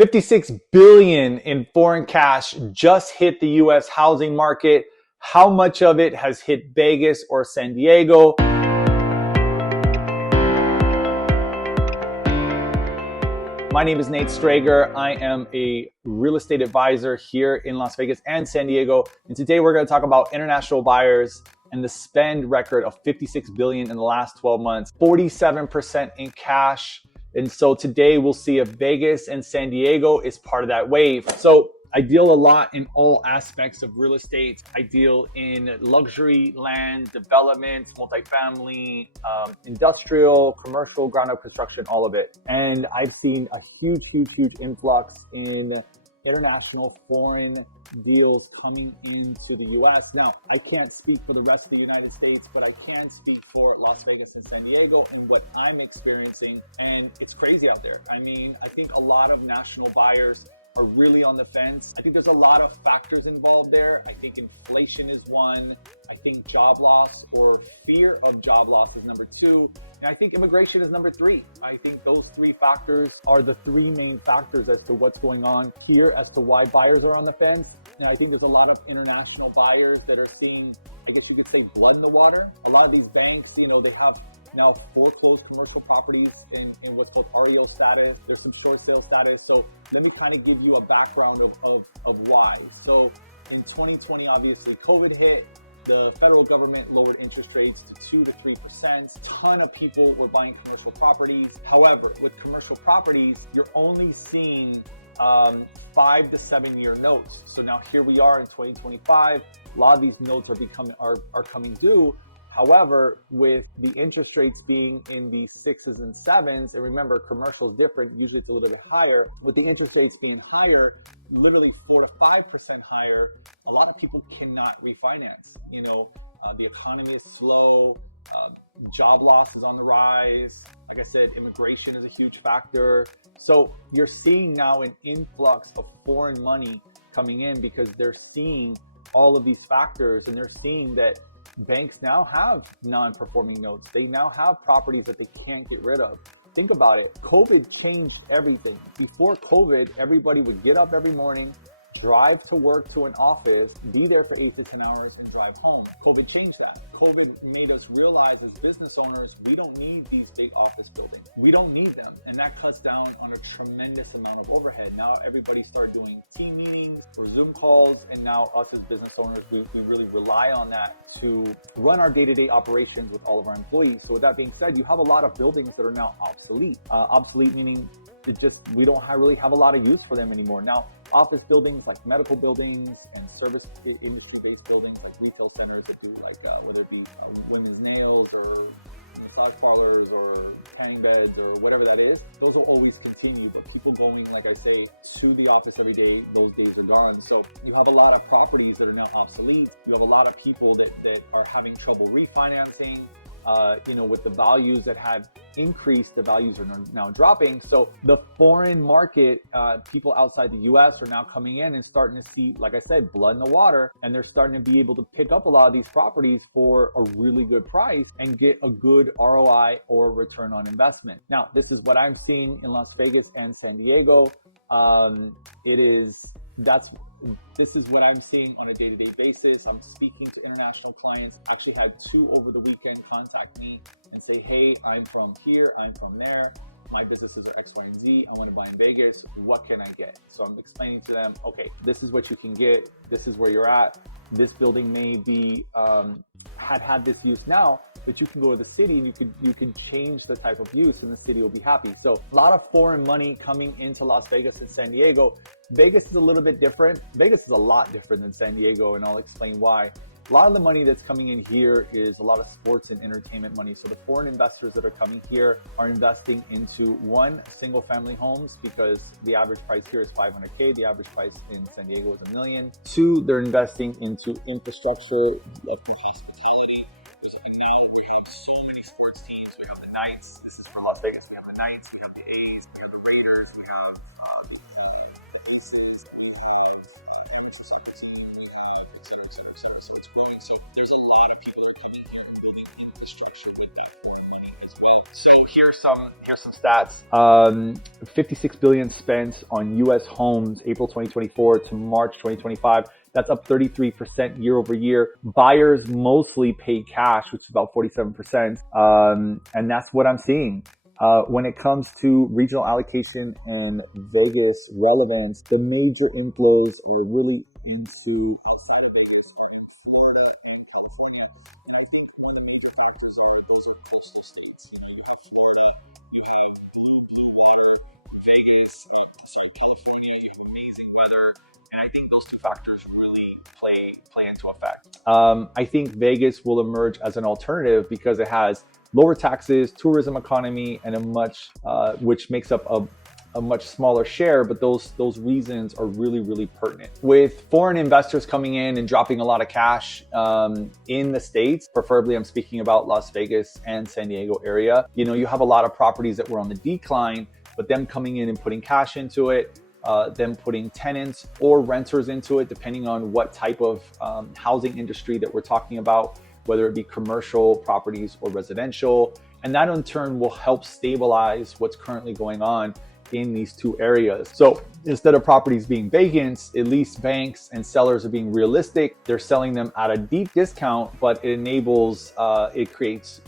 $56 billion in foreign cash just hit the US housing market. How much of it has hit Vegas or San Diego? My name is Nathan Strager. I am a real estate advisor here in Las Vegas and San Diego. And today we're going to talk about international buyers and the spend record of $56 billion in the last 12 months, 47% in cash. And so today we'll see if Vegas and San Diego is part of that wave. So I deal a lot in all aspects of real estate. I deal in luxury land developments, multifamily, industrial, commercial, ground up construction, all of it. And I've seen a huge influx in international foreign deals coming into the US. Now, I can't speak for the rest of the United States, but I can speak for Las Vegas and San Diego and what I'm experiencing. And it's crazy out there. I mean, I think a lot of national buyers are really on the fence. I think there's a lot of factors involved there. I think inflation is one. I think job loss or fear of job loss is number two. And I think immigration is number three. I think those three factors are the three main factors as to what's going on here, as to why buyers are on the fence. And I think there's a lot of international buyers that are seeing, I guess you could say, blood in the water. A lot of these banks, they have now foreclosed commercial properties in what's called REO status. There's some short sale status. So let me kind of give you a background of why. So in 2020, obviously COVID hit. The federal government lowered interest rates to 2 to 3%. Ton of people were buying commercial properties. However, with commercial properties, you're only seeing 5 to 7 year notes. So now here we are in 2025. A lot of these notes are coming due. However, with the interest rates being in the 6s and 7s, and remember, commercial is different, usually it's a little bit higher. With the interest rates being higher, literally 4 to 5% higher, a lot of people cannot refinance. The economy is slow, job loss is on the rise. Like I said, immigration is a huge factor. So you're seeing now an influx of foreign money coming in because they're seeing all of these factors, and they're seeing that banks now have non-performing notes. They now have properties that they can't get rid of. Think about it. COVID changed everything. Before COVID, everybody would get up every morning, drive to work to an office, be there for 8 to 10 hours and drive home. COVID changed that. COVID made us realize as business owners, we don't need these big office buildings. We don't need them. And that cuts down on a tremendous amount of overhead. Now everybody started doing team meetings or Zoom calls. And now us as business owners, we really rely on that to run our day-to-day operations with all of our employees. So with that being said, you have a lot of buildings that are now obsolete. Obsolete meaning we don't really have a lot of use for them anymore. Now, office buildings like medical buildings and service industry-based buildings like retail centers that do whether it be women's nails or massage parlors or tanning beds or whatever that is, those will always continue. But people going, like I say, to the office every day, those days are gone. So you have a lot of properties that are now obsolete. You have a lot of people that are having trouble refinancing. With the values that had increased, the values are now dropping. So the foreign market, people outside the US are now coming in and starting to see, like I said, blood in the water, and they're starting to be able to pick up a lot of these properties for a really good price and get a good ROI or return on investment. Now, this is what I'm seeing in Las Vegas and San Diego. This is what I'm seeing on a day-to-day basis. I'm speaking to international clients. Actually had 2 over the weekend contact me and say, hey, I'm from here, I'm from there. My businesses are X, Y, and Z. I want to buy in Vegas. What can I get? So I'm explaining to them, okay, this is what you can get. This is where you're at. This building may be, had this use now, but you can go to the city and you could change the type of use and the city will be happy. So a lot of foreign money coming into Las Vegas and San Diego. Vegas is a little bit different. Vegas is a lot different than San Diego, and I'll explain why. A lot of the money that's coming in here is a lot of sports and entertainment money. So the foreign investors that are coming here are investing into one, single family homes, because the average price here is 500K. The average price in San Diego is $1 million. 2, they're investing into infrastructure for hospitality. Now we have so many sports teams. We have the Knights. This is for Las Vegas. We have the Knights. We have the A's. We have the Raiders. We have the Aces. We have amateur soccer team. We have et cetera, et cetera, et cetera. So it's growing. So there's a lot of people that are coming here and building infrastructure with that foreign money as well. So here's some stats. 56 billion spent on U.S. homes April 2024 to March 2025. That's up 33% year over year. Buyers mostly pay cash, which is about 47%. And that's what I'm seeing. When it comes to regional allocation and Vegas relevance, the major inflows are really into outside of Vegas are in Florida and California. And I think one of the major factors are those are coastal states. You know, you have Florida, you have blue water, California, you have amazing weather. And I think those two factors really play into effect. I think Vegas will emerge as an alternative because it has lower taxes, tourism economy, and which makes up a much smaller share, but those reasons are really pertinent. With foreign investors coming in and dropping a lot of cash in the States, preferably I'm speaking about Las Vegas and San Diego area, you know, you have a lot of properties that were on the decline, but them coming in and putting cash into it, them putting tenants or renters into it, depending on what type of housing industry that we're talking about, whether it be commercial properties or residential. And that in turn will help stabilize what's currently going on in these two areas. So instead of properties being vacant, at least banks and sellers are being realistic. They're selling them at a deep discount, but it enables, it creates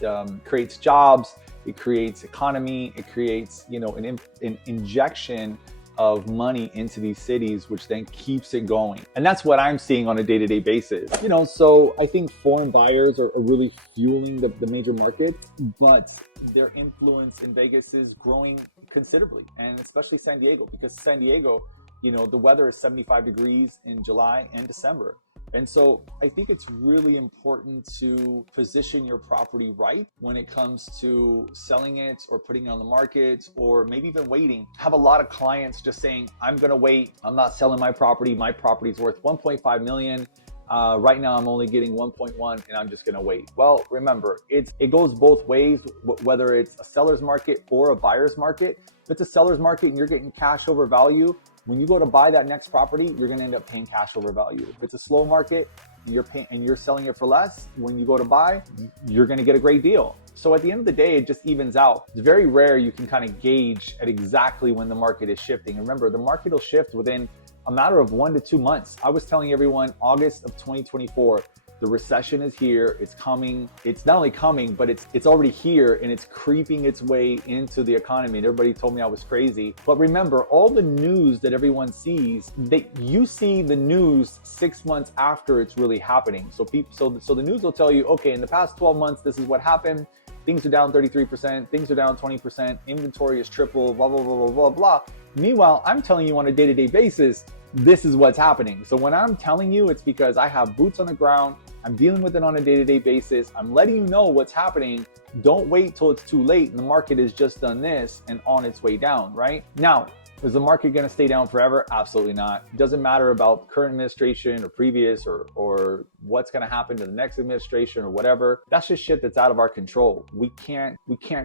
jobs, it creates economy, it creates, you know, an injection of money into these cities, which then keeps it going. And that's what I'm seeing on a day-to-day basis. You know, so I think foreign buyers are really fueling the major market, but their influence in Vegas is growing considerably, and especially San Diego, because San Diego, you know, the weather is 75 degrees in July and December. And so I think it's really important to position your property right when it comes to selling it or putting it on the market, or maybe even waiting. I have a lot of clients just saying, I'm gonna wait, I'm not selling my property. My property is worth 1.5 million. Right now I'm only getting 1.1 and I'm just gonna wait. Well, remember, it goes both ways, whether it's a seller's market or a buyer's market. If it's a seller's market and you're getting cash over value, when you go to buy that next property, you're going to end up paying cash over value. If it's a slow market and you're selling it for less, when you go to buy, you're going to get a great deal. So at the end of the day, it just evens out. It's very rare you can kind of gauge at exactly when the market is shifting. Remember, the market will shift within a matter of 1 to 2 months. I was telling everyone August of 2024, the recession is here, it's coming. It's not only coming, but it's already here, and it's creeping its way into the economy. And everybody told me I was crazy. But remember, all the news that everyone sees, you see the news 6 months after it's really happening. So the news will tell you, okay, in the past 12 months, this is what happened. Things are down 33%, things are down 20%, inventory is triple, blah, blah, blah, blah, blah, blah. Meanwhile, I'm telling you on a day-to-day basis, this is what's happening. So when I'm telling you, it's because I have boots on the ground. I'm dealing with it on a day-to-day basis. I'm letting you know what's happening. Don't wait till it's too late and the market has just done this and on its way down, right? Now, is the market going to stay down forever? Absolutely not. It doesn't matter about current administration or previous or what's going to happen to the next administration or whatever. That's just shit that's out of our control. We can't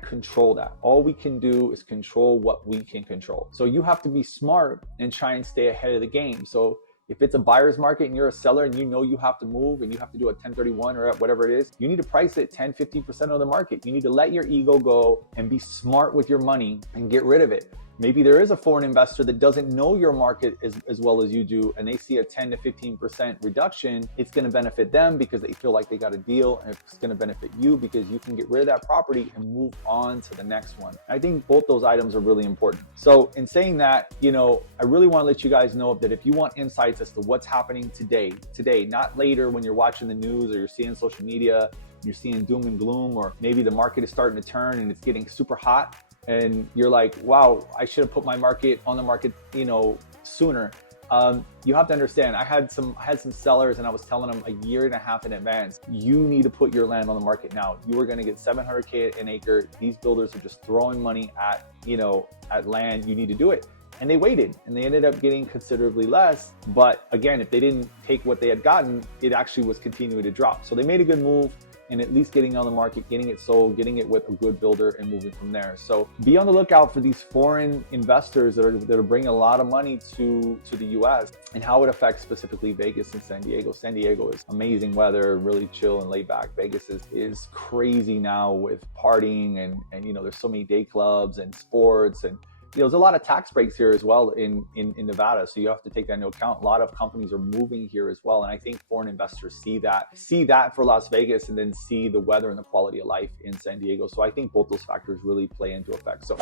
control that. All we can do is control what we can control. So you have to be smart and try and stay ahead of the game. So if it's a buyer's market and you're a seller and you know you have to move and you have to do a 1031 or whatever it is, you need to price it 10, 15% of the market. You need to let your ego go and be smart with your money and get rid of it. Maybe there is a foreign investor that doesn't know your market as well as you do, and they see a 10 to 15% reduction. It's going to benefit them because they feel like they got a deal, and it's going to benefit you because you can get rid of that property and move on to the next one. I think both those items are really important. So in saying that, you know, I really want to let you guys know that if you want insights as to what's happening today, not later when you're watching the news or you're seeing social media, you're seeing doom and gloom, or maybe the market is starting to turn and it's getting super hot, and you're like, wow, I should have put my market on the market, you know, sooner. You have to understand, I had some sellers and I was telling them a year and a half in advance, you need to put your land on the market now. You are going to get $700K an acre. These builders are just throwing money at, you know, at land. You need to do it. And they waited and they ended up getting considerably less. But again, if they didn't take what they had gotten, it actually was continuing to drop. So they made a good move. and at least getting on the market, getting it sold, getting it with a good builder, and moving from there. So be on the lookout for these foreign investors that are bringing a lot of money to the US, and how it affects specifically Vegas and San Diego. San Diego is amazing weather, really chill and laid back. Vegas is crazy now with partying and you know, there's so many day clubs and sports, and you know, there's a lot of tax breaks here as well in Nevada. So you have to take that into account. A lot of companies are moving here as well. And I think foreign investors see that for Las Vegas, and then see the weather and the quality of life in San Diego. So I think both those factors really play into effect. So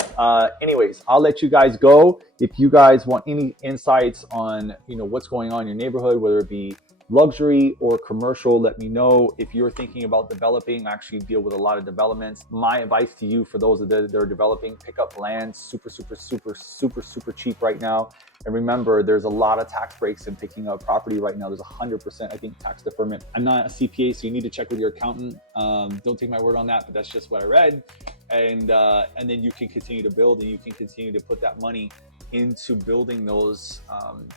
anyways, I'll let you guys go. If you guys want any insights on, you know, what's going on in your neighborhood, whether it be luxury or commercial, let me know. If you're thinking about developing, I actually deal with a lot of developments. My advice to you, for those that are developing, pick up land super cheap right now. And remember, there's a lot of tax breaks in picking up property right now. There's 100%, I think, tax deferment. I'm not a CPA, so you need to check with your accountant. Don't take my word on that, but that's just what I read. And then you can continue to build, and you can continue to put that money into building those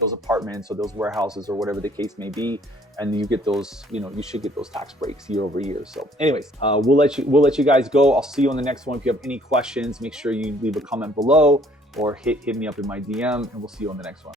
apartments or those warehouses or whatever the case may be, and you get those, you know, you should get those tax breaks year over year. So anyways, we'll let you guys go. I'll see you on the next one. If you have any questions, make sure you leave a comment below or hit me up in my DM, and we'll see you on the next one.